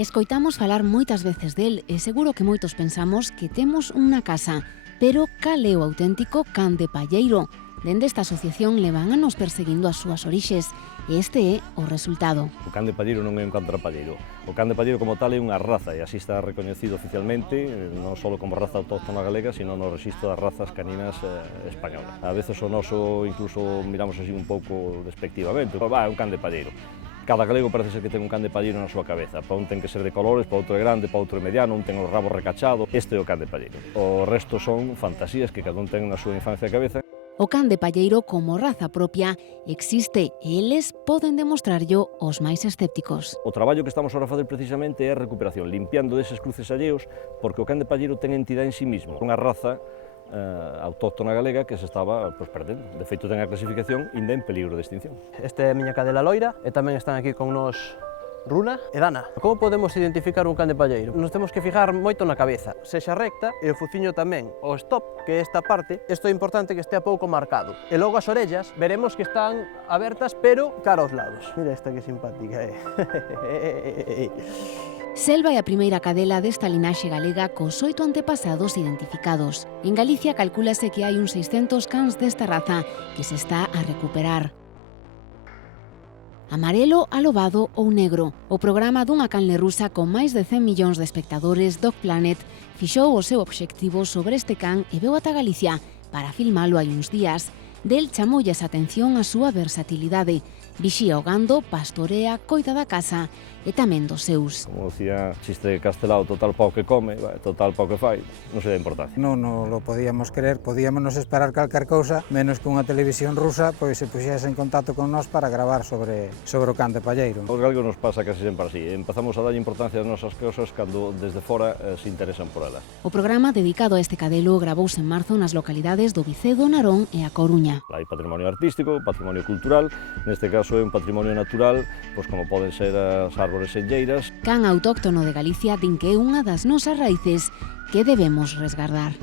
Escoitamos falar moitas veces del e seguro que moitos pensamos que temos unha casa, pero cal é o auténtico can de palleiro? Dende esta asociación levan anos perseguindo as súas orixes e este é o resultado. O can de palleiro non é un can trapalleiro. O can de palleiro como tal é unha raza e así está recoñecido oficialmente, non só como raza autóctona galega, sino no rexistro das razas caninas españolas. A veces o noso incluso miramos así un pouco despectivamente, é un can de palleiro. Cada galego parece ser que ten un can de palleiro na súa cabeza. Para un ten que ser de colores, para outro é grande, para outro é mediano, un ten o rabo recachado. Este é o can de palleiro. O resto son fantasías que cada un ten na súa infancia e cabeza. O can de palleiro como raza propia existe e eles poden demostrarllo aos máis escépticos. O traballo que estamos ahora a facer precisamente é a recuperación, limpiando deses cruces alleos, porque o can de palleiro ten entidade en sí mismo. Unha raza autóctona galega que se estaba perdendo. De feito, ten a clasificación ainda en peligro de extinción. Esta é a miña cadela loira e tamén están aquí con nos Runa e Dana. Como podemos identificar un can de palleiro? Nos temos que fijar moito na cabeza, sexa recta e o fociño tamén. O stop, que é esta parte, isto é importante que estea pouco marcado. E logo as orellas, veremos que están abertas, pero cara aos lados. Mira esta que simpática é. Selva é a primeira cadela desta linaxe galega cos 8 antepasados identificados. En Galicia calcúlase que hai uns 600 cans desta raza que se está a recuperar. Amarelo, alobado ou negro. O programa dunha canle rusa con máis de 100 millóns de espectadores, Dog Planet, fixou o seu obxectivo sobre este can e veu ata Galicia para filmalo hai uns días. Del chamoulles atención a súa versatilidade. Vixía o gando, pastorea, coida da casa e tamén dos seus. Como decía chiste castelao, total pao que come, total pao que fai, non se dá importancia. Non lo podíamos creer, podíamos esperar calcar cousa, menos que unha televisión rusa pois se puxese en contacto con nós para gravar sobre o can de palleiro. Os galegos nos pasa casi sempre así, empezamos a dar importancia ás nosas cousas cando desde fora se interesan por elas. O programa dedicado a este cadelo gravouse en marzo nas localidades do Vicedo, Narón e a Coruña. Hai patrimonio artístico, patrimonio cultural, neste caso é un patrimonio natural, pois como poden ser as árbores senlleiras. Can autóctono de Galicia din que é unha das nosas raíces que debemos resgardar.